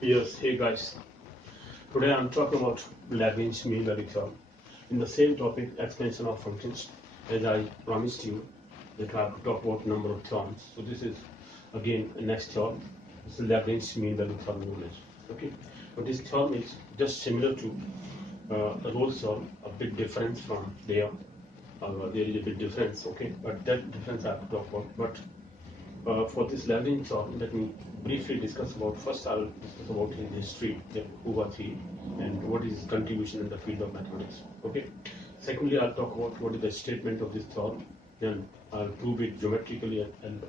Yes, hey guys. Today I'm talking about Lagrange's mean value theorem. In the same topic, expansion of functions, as I promised you that I have to talk about number of theorems. So this is again the next theorem. This is Lagrange's mean value theorem known as. Okay, but this theorem is just similar to the Rolle's theorem, a bit different from there. There is a bit difference, okay, but that difference I have to talk about. But for this Lagrange theorem, let me briefly discuss about. First, I will discuss about his history, who was he, and what is his contribution in the field of mathematics. Okay. Secondly, I'll talk about what is the statement of this theorem. Then I'll prove it geometrically and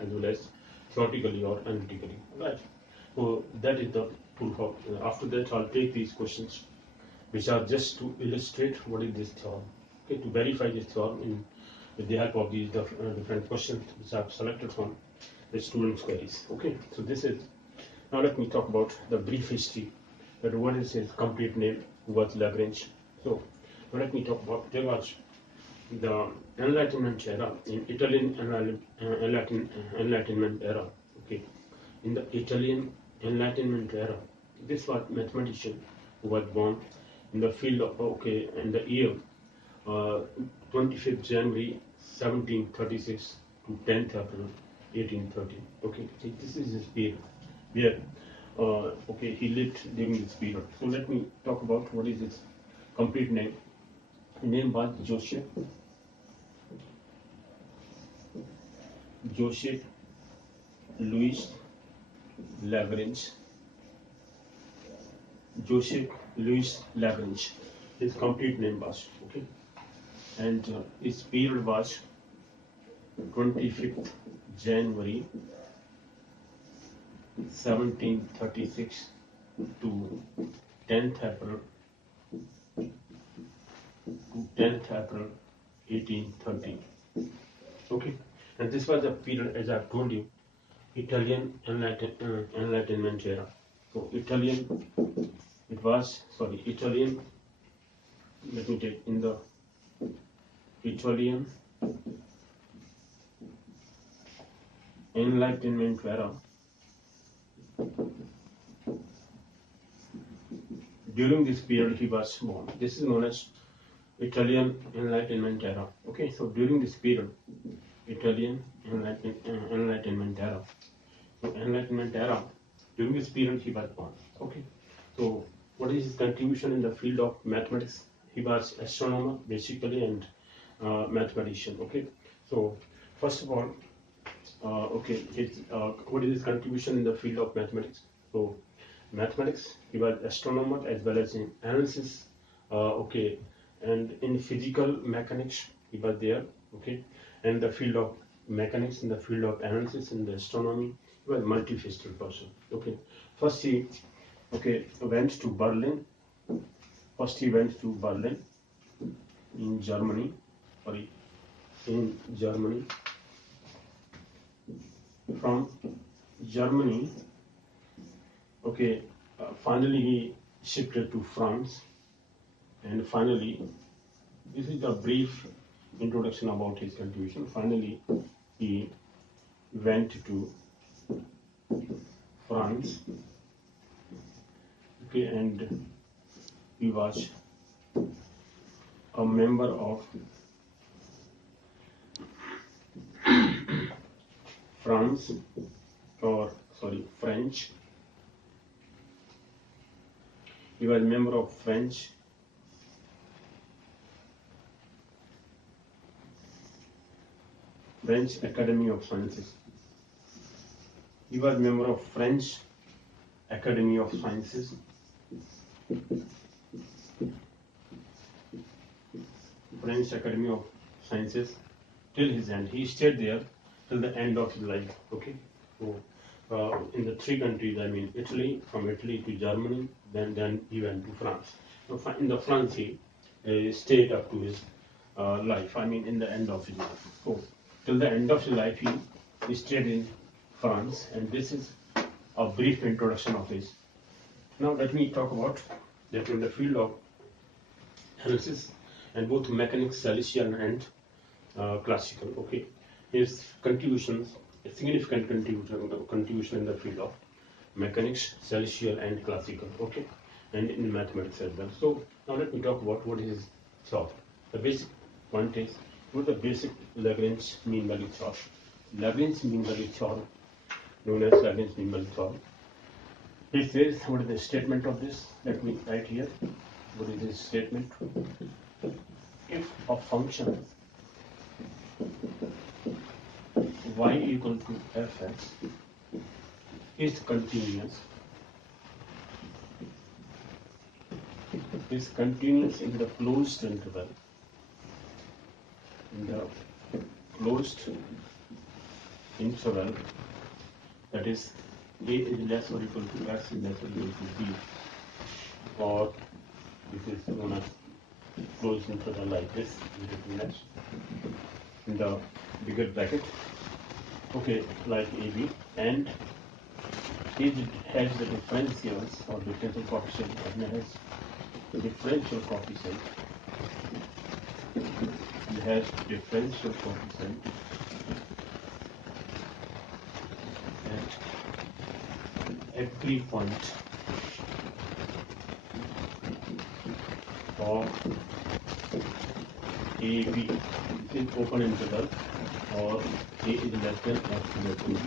as well as theoretically or analytically. Right. So that is the proof of. After that, I'll take these questions, which are just to illustrate what is this theorem. Okay, to verify this theorem with the help of these different questions which I have selected from the students' queries. Okay, so this is, now let me talk about the brief history, that what is his complete name, who was Lagrange. So now let me talk about, there was the Enlightenment era, in Italian Enlightenment era. Okay, in the Italian Enlightenment era, this was mathematician who was born in the field of, okay, in the year 25th January 1736 to 10th April 1830. Okay, so this is his period where okay, he lived during this period. So let me talk about what is his complete name. His name was Joseph Louis Lagrange. Joseph Louis Lagrange. His complete name was, okay, and his period was 25th January 1736 to 10th April 1830. Okay, and this was the period, as I told you, Italian Enlightenment era. So Italian, let me take in the Italian Enlightenment era. During this period he was born. This is known as Italian Enlightenment era. Okay, so during this period, Italian Enlightenment era. So Enlightenment era, during this period he was born. Okay, so what is his contribution in the field of mathematics? He was astronomer basically and mathematician. Okay, so first of all, okay, what is his contribution in the field of mathematics? So mathematics, he was astronomer as well as in analysis. Okay, and in physical mechanics he was there. Okay, and the field of mechanics, in the field of analysis, in the astronomy, he was multifaceted person. Okay, first he went to Berlin. First he went to Berlin in Germany. From Germany, okay, finally he shifted to France, and finally, this is a brief introduction about his contribution. Finally, he went to France, okay, and he was a member of French. He was a member of French Academy of Sciences. He was a member of French Academy of Sciences. French Academy of Sciences till his end. He stayed there till the end of his life. Okay, so in the three countries, I mean Italy, from Italy to Germany, then he went to France. So in the France he stayed up to his life. I mean in the end of his life. So till the end of his life he stayed in France, and this is a brief introduction of his. Now let me talk about that in the field of analysis and both mechanics, Celestial and classical. Okay, his contributions, a significant contribution in the field of mechanics, celestial, and classical. Okay, and in mathematics as well. So now let me talk about what is thought. The basic point is what the basic Lagrange mean value theorem. Lagrange mean value theorem, known as Lagrange mean value theorem. It says what is the statement of this? Let me write here. What is this statement? If a function y equal to fx is continuous in the closed interval, that is a is less or equal to x is less or equal to b, or this is known as closed interval like this in the bigger bracket, okay, like AB, and it has the differentials or differential coefficient, and it has the differential coefficient. It has differential coefficient at every point of AB. This is open interval, or A is less than X is less than B.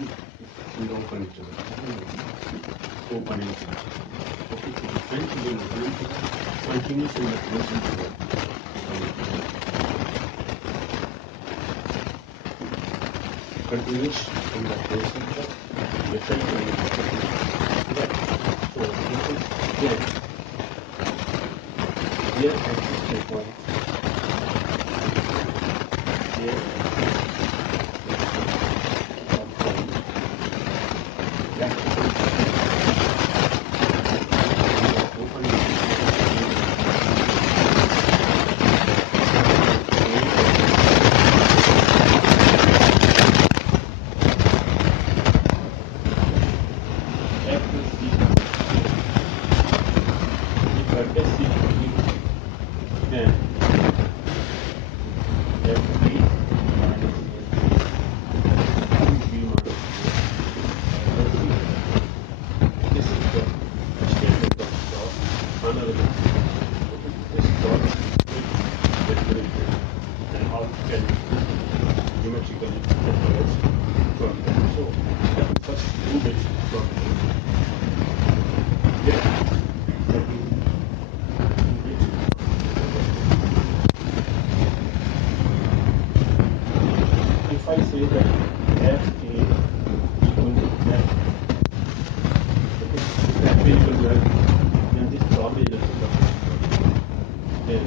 In the open interval. Open interval. Okay, so differential in open interval, continuous in the closed interval. Continuous in the closed interval, differential in the open interval. So this is here exists a point. Here if I say that f a equal to f, if f a equal to f, then this problem is also then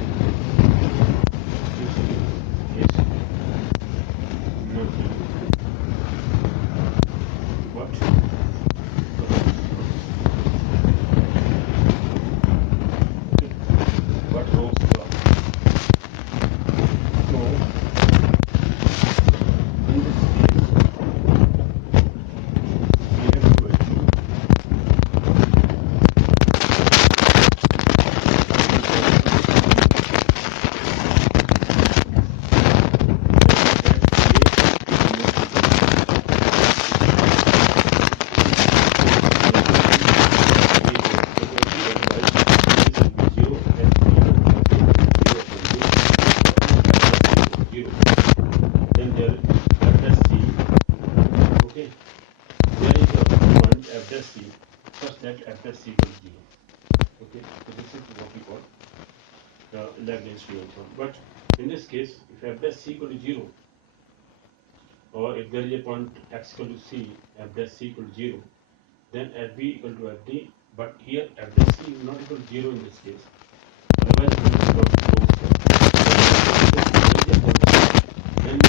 this is nothing but Rolle's law. So in this case, we have to assume then there f dash c, okay, there is a point f dash c such that f dash c equals 0. Okay, so this is what we call the Lagrange theorem. But in this case, if f dash c equal to 0, or if there is a point x equal to c, f dash c equal to 0, then fb equal to fd, but here f dash c is not equal to 0 in this case. Otherwise, we will not close then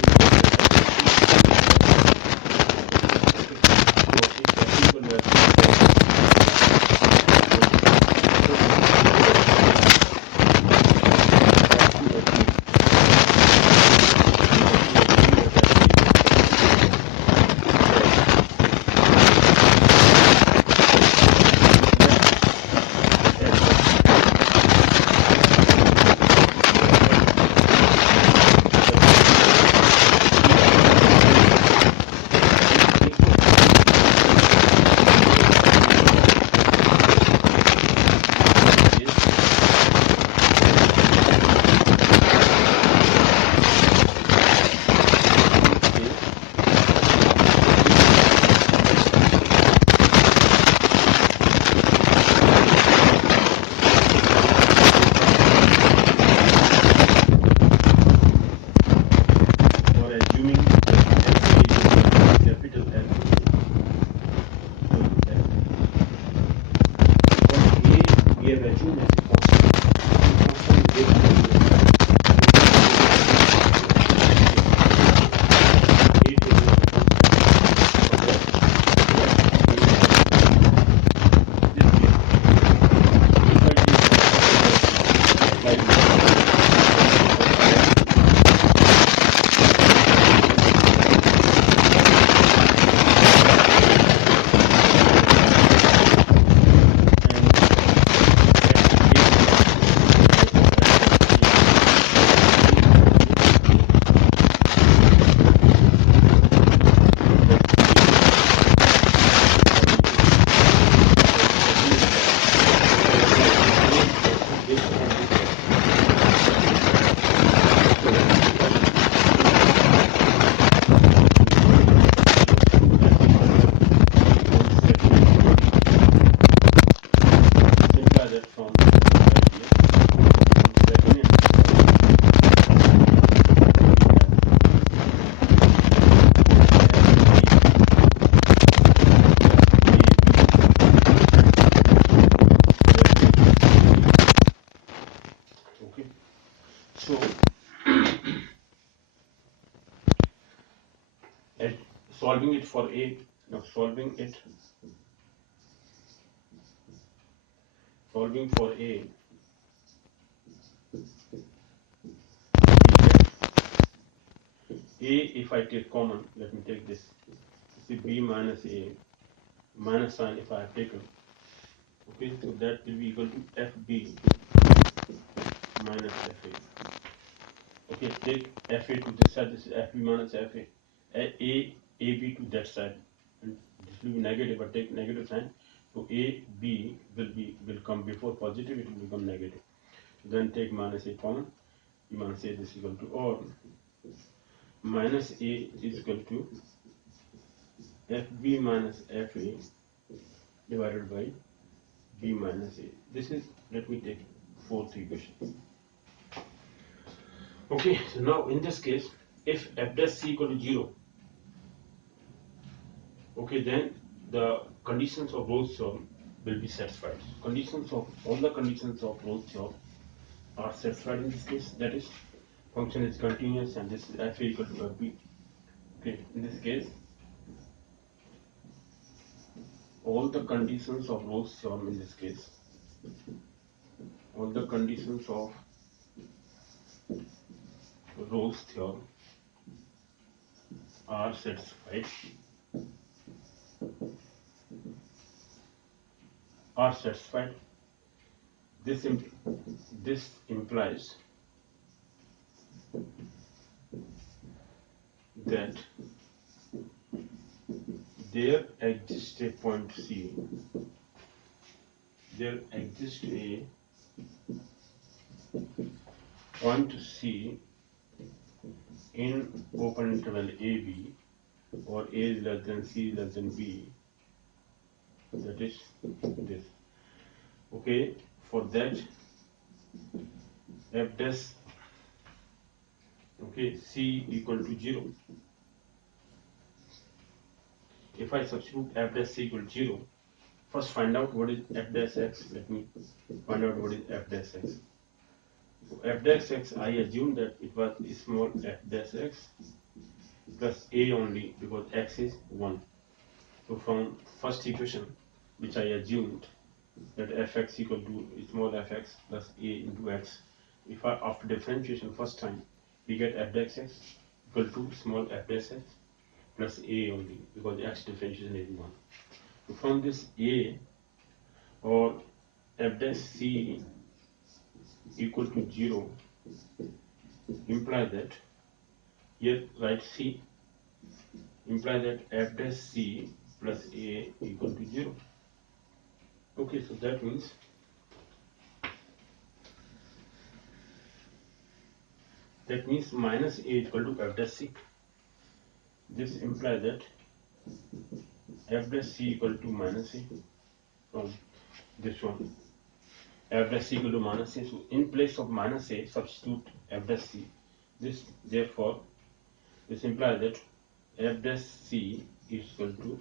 solving it for A. Now solving for A, if I take common, let me take this. See B minus A minus sign if I have taken. Okay, so that will be equal to FB minus FA. Okay, take FA to this side, this is FB minus FA. AB to that side, and this will be negative, but take negative sign. So AB will come before positive, it will become negative. Then take minus A common. Minus A is equal to, or minus A is equal to FB minus FA divided by B minus A. This is, let me take fourth equation. Okay, so now in this case, if f dash c equal to 0, okay, then the conditions of Rolle's theorem will be satisfied. All the conditions of Rolle's theorem are satisfied in this case. That is, function is continuous and this is f equal to fb. Okay, in this case, all the conditions of Rolle's theorem in this case, all the conditions of Rolle's theorem are satisfied. This implies that there exists a point C. There exists a point C in open interval AB, or A is less than C less than B. That is this. Okay, for that f dash, okay, C equal to 0. If I substitute f dash C equal to 0, first find out what is f dash x. Let me find out what is f dash x. So f dash x, I assume that it was small f dash x plus a only, because x is 1. So from first equation, which I assumed that fx equal to small fx plus a into x, if I, after differentiation first time, we get f dash x equal to small f dash x plus a only, because x differentiation is 1. So from this a, or f dash c equal to 0, imply that, here write c, imply that f dash c plus a equal to 0. Okay, so that means minus a equal to f dash c. This implies that f dash c equal to minus a, from this one. F dash c equal to minus a. So in place of minus a, substitute f dash c. This, therefore, this implies that f dash c is equal to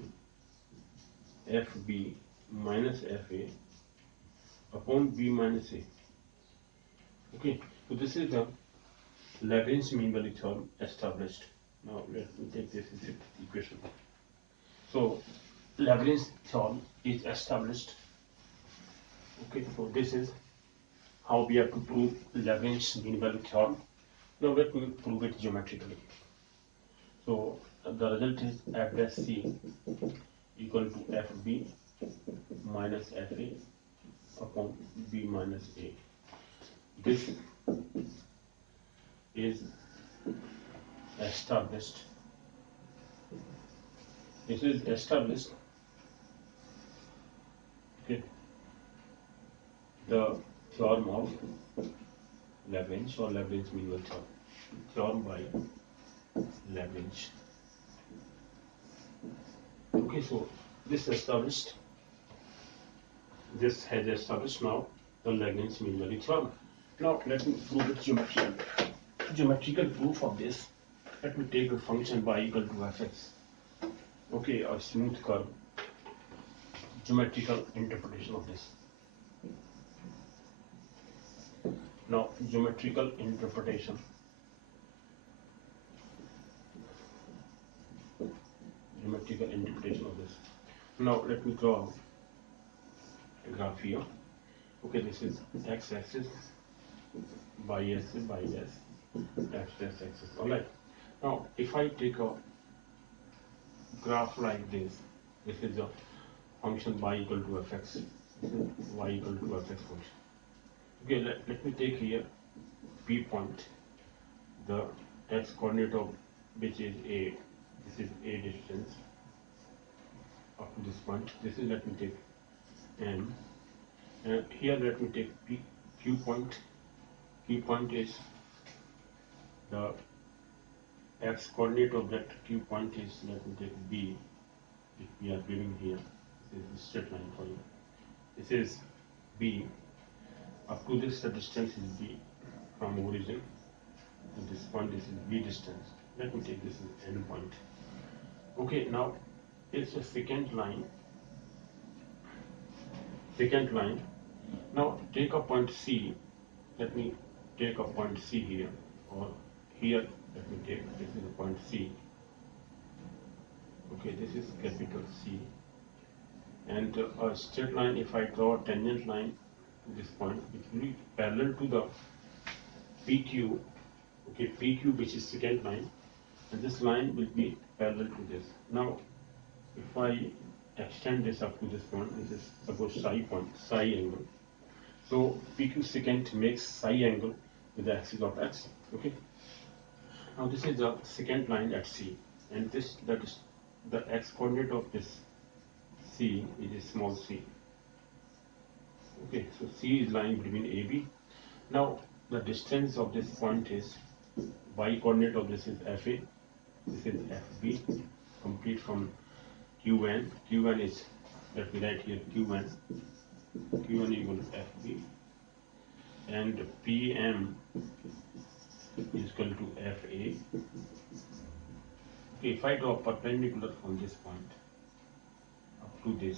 fb minus fa upon b minus a. Okay, so this is the Lagrange's mean value theorem established. Now let me take this equation. So Lagrange's theorem is established. Okay, so this is how we have to prove Lagrange's mean value theorem. Now let me prove it geometrically. So the result is f dash c equal to fb minus fa upon b minus a. This is established. This is established. Okay. The theorem of Lagrange, or Lagrange mean value theorem. Theorem by Lagrange. Okay, so this established. This has established now the Lagrange mean value theorem. Now let me prove it geometrically. Geometrical proof of this. Let me take a function y equal to fx. Okay, a smooth curve. Geometrical interpretation of this. Now, geometrical interpretation. geometrical interpretation of this. Now let me draw a graph here. Okay, this is x-axis, y-axis, x-axis. All right. Now, if I take a graph like this, this is a function y equal to fx. This is y equal to fx function. Okay, let me take here P point, the x coordinate of which is a. This is a distance up to this point. This is, let me take n. And here let me take Q point. Q point is the x coordinate of that Q point is, let me take B, if we are giving here. This is the straight line for you. This is B. Up to this, the distance is B from origin to this point. This is B distance. Let me take this as N point. Okay, now it's a second line. Second line. Now take a point C. Let me take a point C here, or here. Let me take, this is a point C. Okay, this is capital C. And a straight line, if I draw a tangent line to this point, it will be parallel to the PQ. Okay, PQ, which is second line, and this line will be parallel to this. Now, if I extend this up to this point, this is suppose psi point, psi angle. So PQ secant makes psi angle with the axis of x. Okay. Now this is the secant line at C, and this, that is the x coordinate of this C is small c. Okay, so C is lying between AB. Now the distance of this point is, y coordinate of this is FA. This is FB, complete from Q1. Q1 is, let me write here Q1. Q1 equal to FB, and PM is equal to FA. Okay, if I draw perpendicular from this point up to this,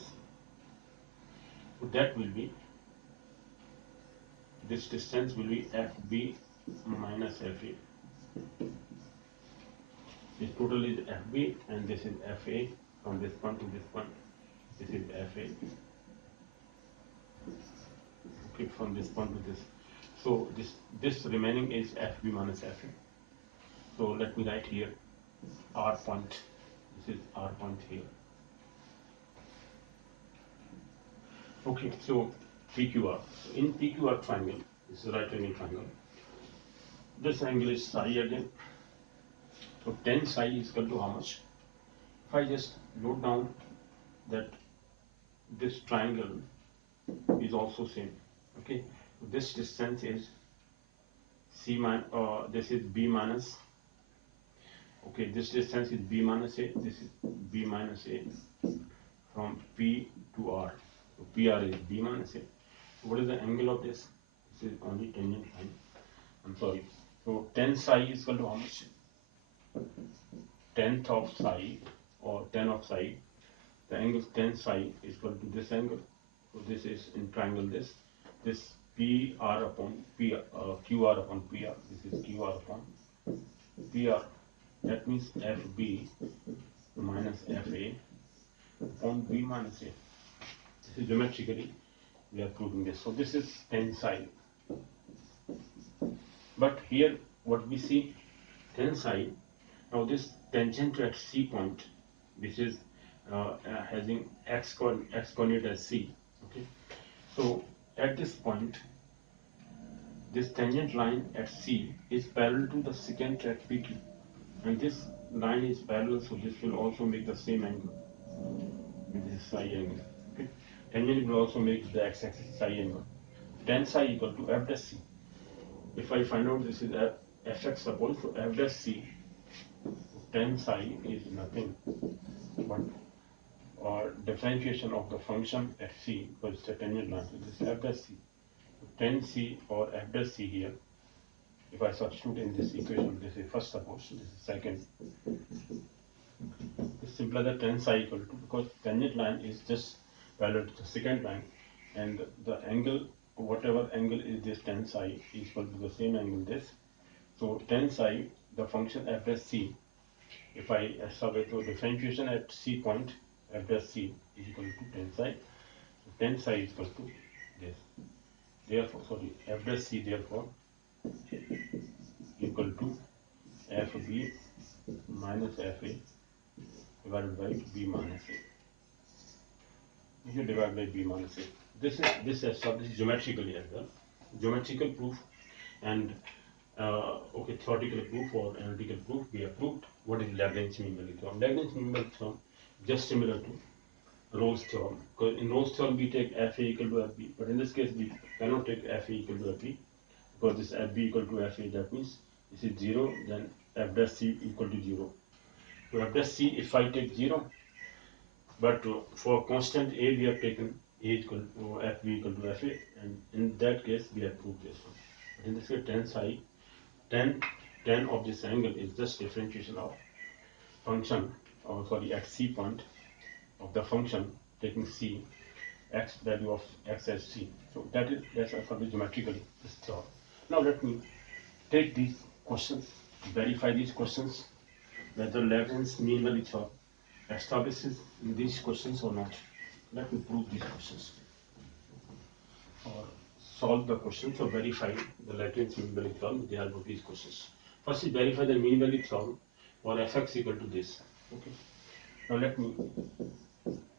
so that will be, this distance will be FB minus FA. This total is FB, and this is FA from this point to this point. This is FA. Okay, from this point to this. So this remaining is FB minus FA. So let me write here R point. This is R point here. Okay, so PQR. So in PQR triangle, this is a right angle triangle. This angle is psi again. So tan psi is equal to how much? If I just note down that this triangle is also same. Okay, so this distance is this is B minus. Okay, this distance is B minus A. This is B minus A from P to R. So PR is B minus A. So what is the angle of this? This is only tangent line. I'm sorry. So tan psi is equal to how much? Tenth of psi, or 10 of psi. The angle tan psi is equal to this angle. So this is in triangle this PR upon P, QR upon PR. This is QR upon PR. That means FB minus FA upon B minus A. This is geometrically we are proving this. So this is tan psi. But here what we see, tan psi. Now this tangent at C point, which is having x coordinate as C. Okay. So at this point, this tangent line at C is parallel to the secant at PQ, and this line is parallel, so this will also make the same angle. This is psi angle. Okay. Tangent will also make the x-axis psi angle. Tan psi equal to f dash c. If I find out this is fx suppose, so f dash c, tan psi is nothing but differentiation of the function at c, because it's a tangent line. So this is f dash c. So tan c or f dash c here, if I substitute in this equation, this is first suppose, this is second. It's simpler than tan psi equal to, because tangent line is just parallel to the secant line, and the angle, whatever angle is this tan psi, is equal to the same angle this. So tan psi, the function f dash c, if I establish the differentiation at C point, f dash C is equal to 10 psi. So 10 psi is equal to this. Therefore, sorry, f dash C therefore equal to FB minus FA divided by B minus A. You divide by B minus A. This established geometrically as well. Geometrical proof and okay, theoretical proof or analytical proof we have proved. What is Lagrange mean value theorem? Lagrange mean value theorem just similar to Rolle's theorem. Because in Rolle's theorem we take FA equal to FB, but in this case we cannot take FA equal to FB because this FB equal to FA, that means this is 0, then F dash C equal to 0. So F dash C if I take 0, but for constant A we have taken A equal to FB equal to FA, and in that case we have proved this one. But in this case 10 psi, 10 of this angle is just differentiation of function, or sorry, at C point of the function taking C, x value of x as C. So that's established geometrically this theorem. Now let me take these questions, verify these questions whether Lagrange's mean value theorem establishes in these questions or not. Let me prove these questions or solve the questions or verify the Lagrange mean value theorem with the help of these questions. First, verify the mean value theorem for fx equal to this. Okay. Now let me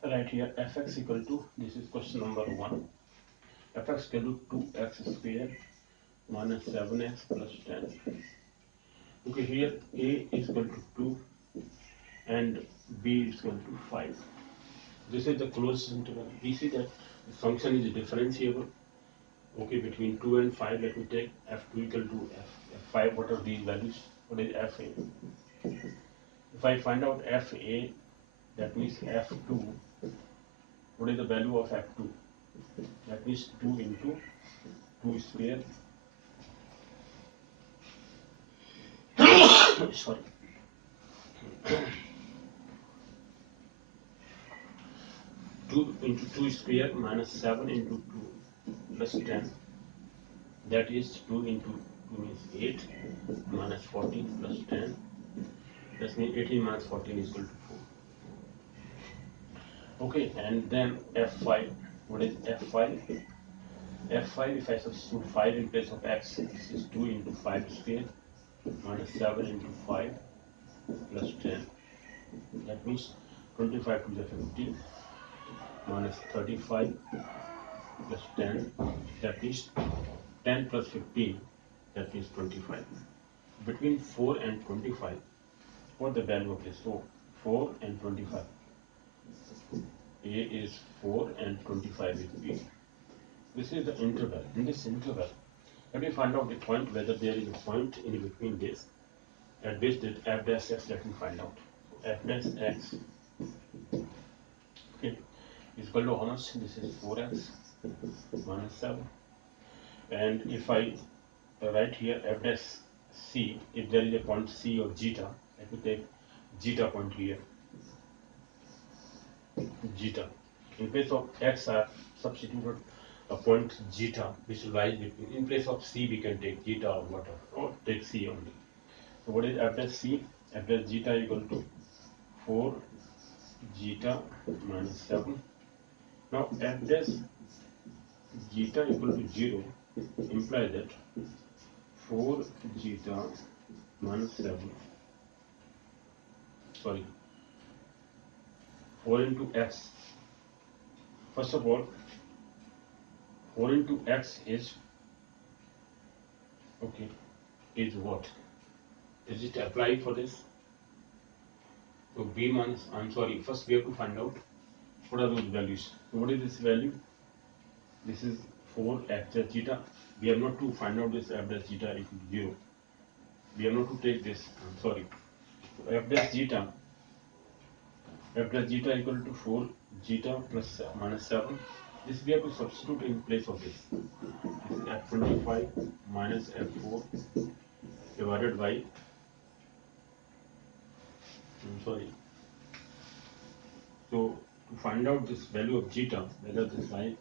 write here fx equal to, this is question number 1. Fx equal to 2x squared minus 7x plus 10. Okay, here a is equal to 2 and b is equal to 5. This is the closed interval. We see that the function is differentiable. Okay, between 2 and 5, let me take f2 equal to f5. What are these values? What is fa? If I find out fa, that means f2. What is the value of f2? That means 2 into 2 square. Sorry. 2 into 2 square minus 7 into 2 plus 10. That is 2 into 2 means 8 minus 14 plus 10. That means 18 minus 14 is equal to 4. Okay, and then f5. What is f5? f5, if I substitute 5 in place of x, this is 2 into 5 square minus 7 into 5 plus 10. That means 25 to the 50 minus 35 plus 10. That means 10 plus 15. That means 25. Between 4 and 25, what the value of this? So 4 and 25. A is 4 and 25 is B. This is the interval. In this interval, let me find out the point, whether there is a point in between this, at which that f dash x, let me find out. So f dash x, okay, is equal to how much? This is 4x minus 7. And if I write here f dash c, if there is a point c or zeta, let me take zeta point here. Zeta. In place of x, I have substituted a point zeta, which lies between. In place of c, we can take zeta or whatever, or take c only. So what is f dash c? F dash zeta equal to 4 zeta minus 7. Now f dash zeta equal to 0 implies that 4 zeta minus 7, sorry, 4 into x. First of all, 4 into x is, okay, is what? Is it applied for this? So b minus, I'm sorry, first we have to find out what are those values. So what is this value? This is 4 f dash zeta. We have not to find out this f dash zeta equal to 0. We have not to take this, I'm sorry. So f dash zeta equal to 4 zeta plus minus 7. This we have to substitute in place of this. This is f25 minus f4 divided by, I'm sorry. So to find out this value of zeta, whether this line,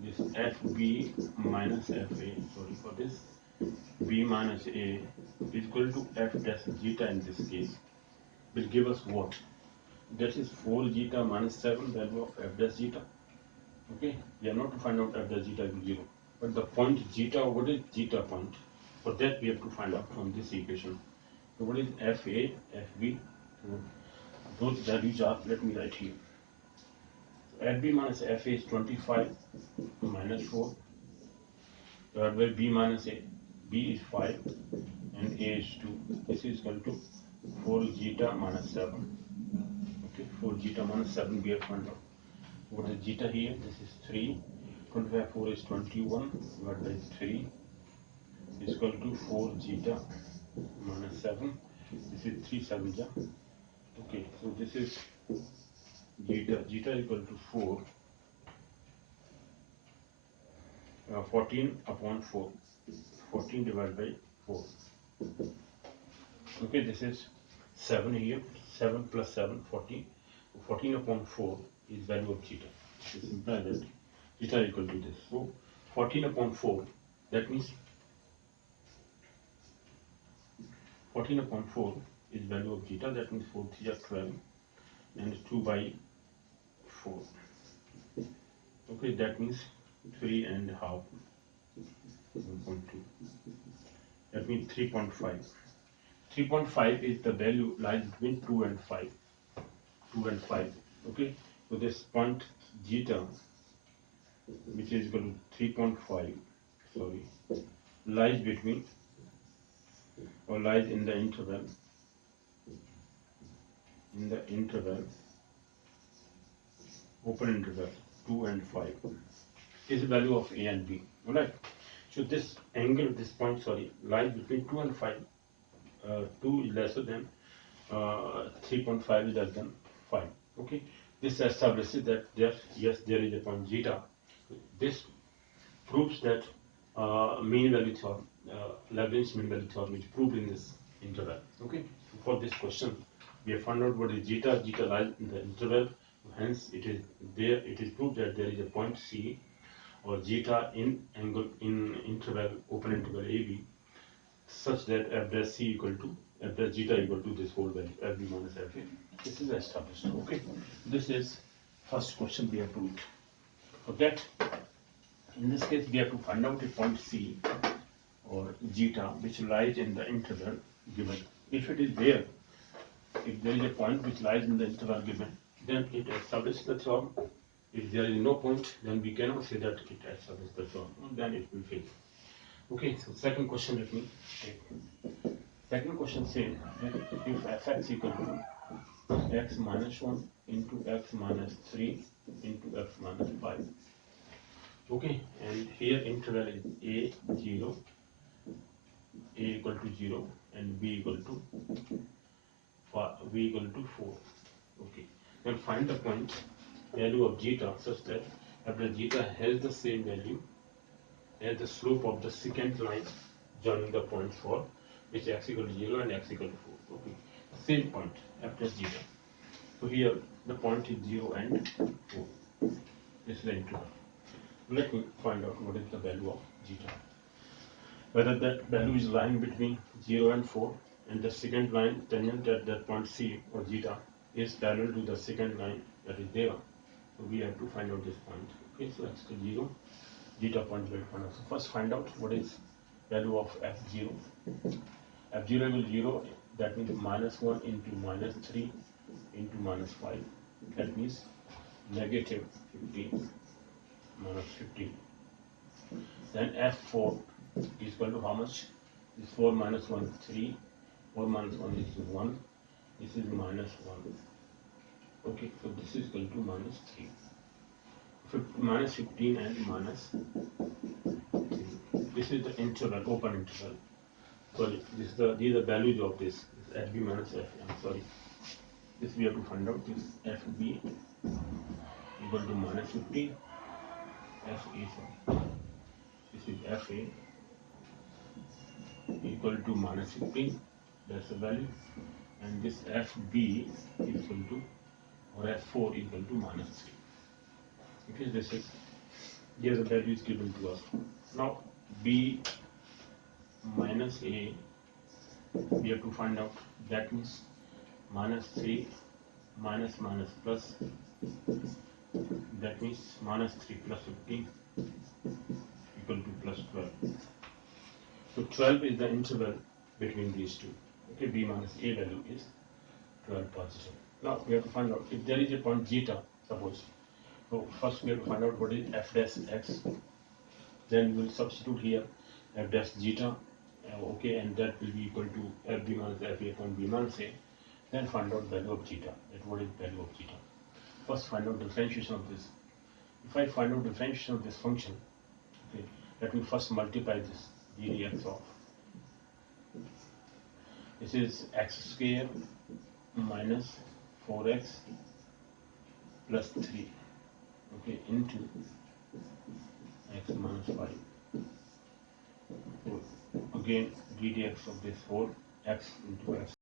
this fb minus fa, sorry for this, b minus a is equal to f dash zeta in this case. will give us what? That is 4 zeta minus 7 value of f dash zeta. Okay, we are not to find out f dash zeta equal 0. But the point zeta, what is zeta point? For that we have to find out from this equation. So what is fa, fb? Those values are, let me write here. So fb minus fa is 25 minus 4 divided by b minus a. B is 5 and a is 2. This is equal to 4 zeta minus 7. Okay, 4 zeta minus 7 we have found out. What is zeta here? This is 3. 25 4 is 21 divided by 3 is equal to 4 zeta minus 7. This is 3 7 ja. Okay, so this is zeta. Zeta equal to 4. 14 upon 4. 14 divided by 4. Okay, this is 7 here. 7 plus 7, 14. 14 upon 4 is value of zeta. This implies that zeta equal to this. So 14 upon 4, that means 14 upon 4 is value of zeta. That means 4 3 are 12 and 2 by 4. Okay, that means 3 and a half. 1.2. That means 3.5. 3.5 is the value lies between 2 and 5. 2 and 5. Okay, so this point zeta, which is equal to 3.5, sorry, lies between or lies in the interval open interval 2 and 5 is the value of a and b. Alright, so this angle, this point, sorry, lies between 2 and 5. 2 is lesser than 3.5 is less than 5. Okay, this establishes that there is a point zeta. This proves that mean value theorem, Lagrange's mean value theorem is proved in this interval. Okay, so for this question we have found out what is zeta. Zeta lies in the interval, hence it is there. It is proved that there is a point C or zeta in angle in interval open interval AB, such that f dash c equal to f dash zeta equal to this whole value fb minus fa. This is established. Okay, this is first question we have to look. For that, in this case we have to find out a point c or zeta which lies in the interval given. If it is there, if there is a point which lies in the interval given, then it establishes the theorem. If there is no point, then we cannot say that it establishes the theorem, then it will fail. Okay, so second question let me take. Second question says that if fx equal to x minus 1 into x minus 3 into x minus 5. Okay, and here interval is a 0, a equal to 0 and b equal to 4. Okay, then find the point value of zeta such that after zeta has the same value as the slope of the secant line joining the point for which x equal to 0 and x equal to 4. Okay, same point after zeta. So here the point is 0 and 4. This is the interval. Let me find out what is the value of zeta. Whether that value is lying between 0 and 4 and the secant line tangent at that point C or zeta is parallel to the secant line that is there. So we have to find out this point. Okay, so x equal to 0, zeta point will find out. So first find out what is value of f0. f0 equal 0, that means minus 1 into minus 3 into minus 5. That means negative 15 minus 15. Then f4 is equal to how much? This 4 minus 1 3. 4 minus 1 is 1. This is minus 1. Okay, so this is equal to minus 3. Minus 15 and minus 3. This is the interval, open interval. Sorry, these are the values of this fb minus fa. I'm sorry. This we have to find out. This fb equal to minus 15. Fa, this is fa equal to minus 15. That's the value. And this fb equal to or f4 equal to minus 3. Okay, this is here the value is given to us. Now b minus a we have to find out. That means minus 3 minus minus plus, that means minus 3 plus 15 equal to plus 12. So 12 is the interval between these two. Okay, b minus a value is 12 positive. Now we have to find out if there is a point zeta, suppose. So first we have to find out what is f dash x. Then we will substitute here f dash zeta, okay, and that will be equal to f b minus f a upon b minus a. Then find out value of zeta. That what is value of zeta. First find out differentiation of this. If I find out differentiation of this function, okay, let me first multiply this ddx of. This is x square minus 4x plus 3, okay, into x minus 5. So again ddx of this whole x into x